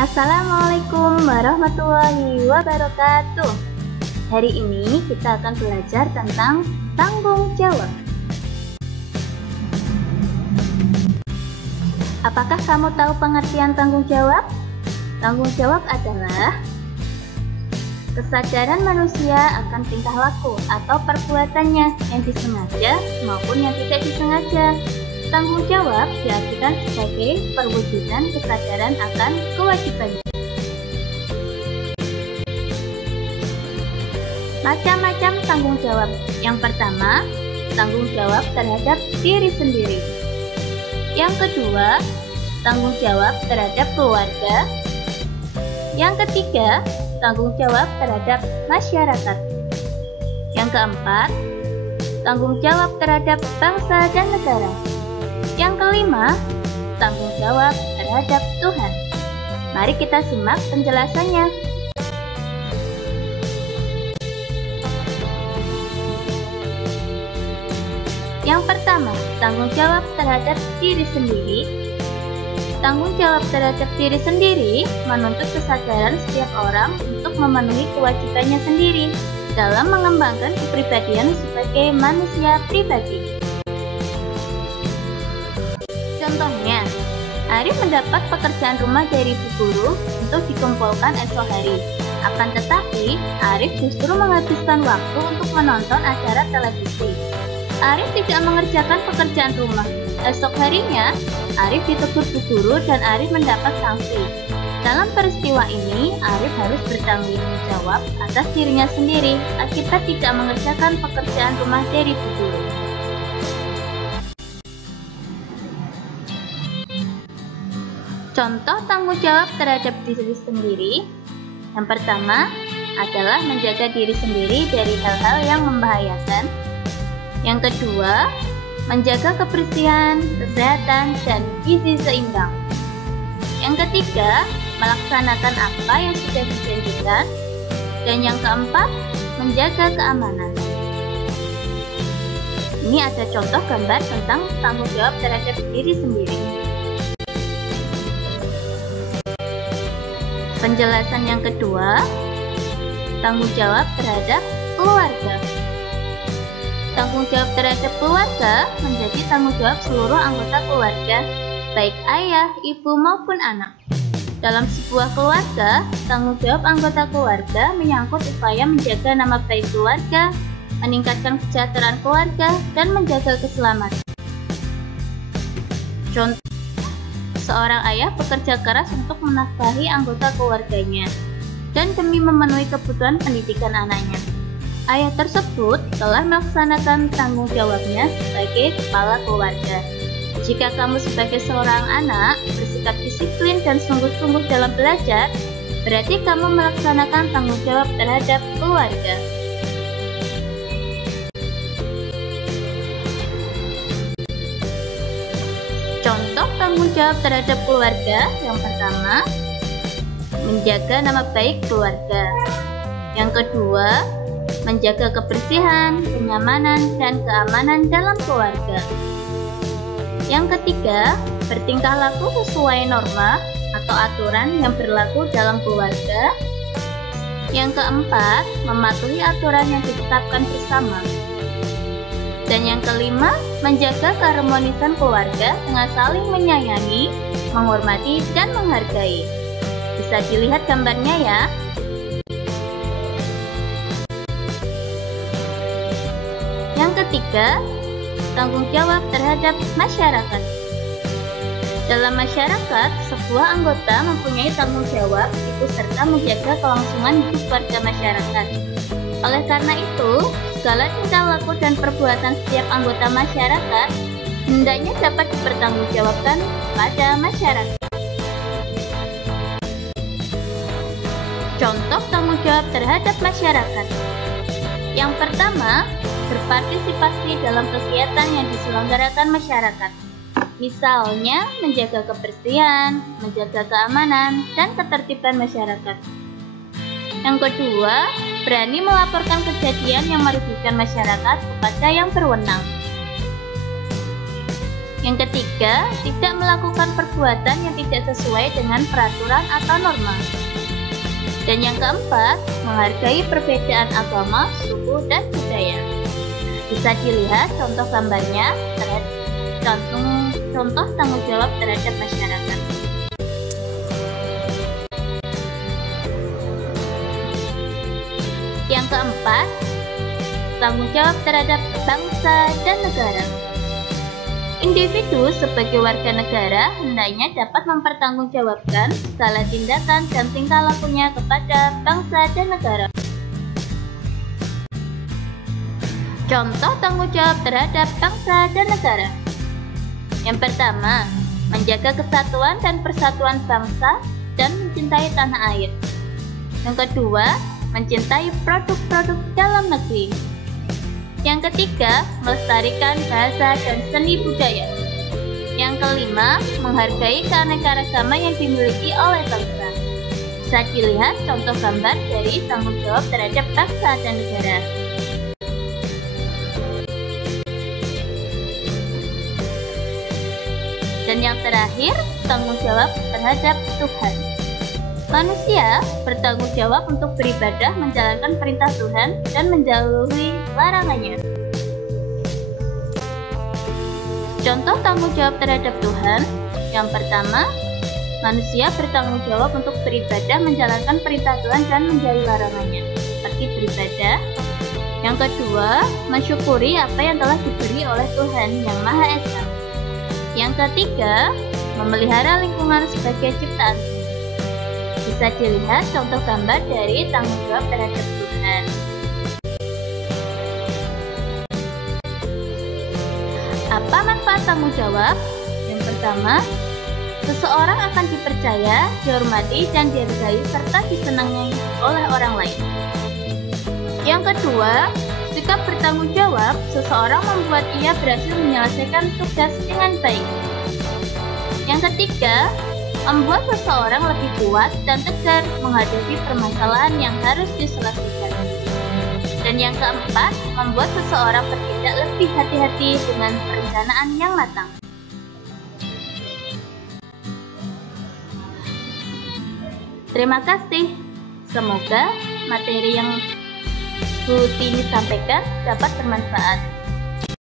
Assalamualaikum warahmatullahi wabarakatuh. Hari ini kita akan belajar tentang tanggung jawab. Apakah kamu tahu pengertian tanggung jawab? Tanggung jawab adalah kesadaran manusia akan tingkah laku atau perbuatannya yang disengaja maupun yang tidak disengaja. Tanggung jawab diartikan sebagai perwujudan kesadaran akan kewajibannya. Macam-macam tanggung jawab. Yang pertama, tanggung jawab terhadap diri sendiri. Yang kedua, tanggung jawab terhadap keluarga. Yang ketiga, tanggung jawab terhadap masyarakat. Yang keempat, tanggung jawab terhadap bangsa dan negara. Yang kelima, tanggung jawab terhadap Tuhan. Mari kita simak penjelasannya. Yang pertama, tanggung jawab terhadap diri sendiri. Tanggung jawab terhadap diri sendiri menuntut kesadaran setiap orang untuk memenuhi kewajibannya sendiri dalam mengembangkan kepribadian sebagai manusia pribadi. Contohnya, Arif mendapat pekerjaan rumah dari ibu guru untuk dikumpulkan esok hari. Akan tetapi, Arif justru menghabiskan waktu untuk menonton acara televisi. Arif tidak mengerjakan pekerjaan rumah. Esok harinya, Arif ditegur bu guru dan Arif mendapat sanksi. Dalam peristiwa ini, Arif harus bertanggung jawab atas dirinya sendiri akibat tidak mengerjakan pekerjaan rumah dari bu guru. Contoh tanggung jawab terhadap diri sendiri. Yang pertama adalah menjaga diri sendiri dari hal-hal yang membahayakan. Yang kedua, menjaga kebersihan, kesehatan, dan gizi seimbang. Yang ketiga, melaksanakan apa yang sudah dijanjikan. Dan yang keempat, menjaga keamanan. Ini ada contoh gambar tentang tanggung jawab terhadap diri sendiri. Penjelasan yang kedua, tanggung jawab terhadap keluarga. Tanggung jawab terhadap keluarga menjadi tanggung jawab seluruh anggota keluarga, baik ayah, ibu maupun anak. Dalam sebuah keluarga, tanggung jawab anggota keluarga menyangkut upaya menjaga nama baik keluarga, meningkatkan kesejahteraan keluarga, dan menjaga keselamatan. Contoh, seorang ayah bekerja keras untuk menafkahi anggota keluarganya dan demi memenuhi kebutuhan pendidikan anaknya. Ayah tersebut telah melaksanakan tanggung jawabnya sebagai kepala keluarga. Jika kamu sebagai seorang anak bersikap disiplin dan sungguh-sungguh dalam belajar, berarti kamu melaksanakan tanggung jawab terhadap keluarga. Contoh tanggung jawab terhadap keluarga. Yang pertama, menjaga nama baik keluarga. Yang kedua, menjaga kebersihan, kenyamanan, dan keamanan dalam keluarga. Yang ketiga, bertingkah laku sesuai norma atau aturan yang berlaku dalam keluarga. Yang keempat, mematuhi aturan yang ditetapkan bersama. Dan yang kelima, menjaga keharmonisan keluarga dengan saling menyayangi, menghormati, dan menghargai. Bisa dilihat gambarnya ya. Yang ketiga, tanggung jawab terhadap masyarakat. Dalam masyarakat, sebuah anggota mempunyai tanggung jawab ikut serta menjaga kelangsungan hidup warga masyarakat. Oleh karena itu, segala tingkah laku dan perbuatan setiap anggota masyarakat hendaknya dapat dipertanggungjawabkan pada masyarakat. Contoh tanggung jawab terhadap masyarakat. Yang pertama, berpartisipasi dalam kegiatan yang diselenggarakan masyarakat. Misalnya, menjaga kebersihan, menjaga keamanan, dan ketertiban masyarakat. Yang kedua, berani melaporkan kejadian yang merugikan masyarakat kepada yang berwenang. Yang ketiga, tidak melakukan perbuatan yang tidak sesuai dengan peraturan atau norma. Dan yang keempat, menghargai perbedaan agama, suku, dan budaya. Bisa dilihat contoh gambarnya terhadap contoh tanggung jawab terhadap masyarakat. Yang keempat, tanggung jawab terhadap bangsa dan negara. Individu sebagai warga negara hendaknya dapat mempertanggungjawabkan segala tindakan dan tingkah lakunya kepada bangsa dan negara. Contoh tanggung jawab terhadap bangsa dan negara. Yang pertama, menjaga kesatuan dan persatuan bangsa dan mencintai tanah air. Yang kedua, mencintai produk-produk dalam negeri. Yang ketiga, melestarikan bahasa dan seni budaya. Yang kelima, menghargai keanekaragaman yang dimiliki oleh bangsa. Bisa dilihat contoh gambar dari tanggung jawab terhadap bangsa dan negara. Dan yang terakhir, tanggung jawab terhadap Tuhan. Manusia bertanggung jawab untuk beribadah, menjalankan perintah Tuhan, dan menjauhi larangannya. Contoh tanggung jawab terhadap Tuhan. Yang pertama, manusia bertanggung jawab untuk beribadah, menjalankan perintah Tuhan, dan menjauhi larangannya, seperti beribadah. Yang kedua, mensyukuri apa yang telah diberi oleh Tuhan yang Maha Esa. Yang ketiga, memelihara lingkungan sebagai ciptaan. Bisa dilihat contoh gambar dari tanggung jawab terhadap Tuhan. Apa manfaat tanggung jawab? Yang pertama, seseorang akan dipercaya, dihormati, dan dihargai serta disenangi oleh orang lain. Yang kedua, sikap bertanggung jawab, seseorang membuat ia berhasil menyelesaikan tugas dengan baik. Yang ketiga, membuat seseorang lebih kuat dan tegar menghadapi permasalahan yang harus diselesaikan. Dan yang keempat, membuat seseorang bertindak lebih hati-hati dengan perencanaan yang matang. Terima kasih. Semoga materi yang Bu Tini sampaikan dapat bermanfaat.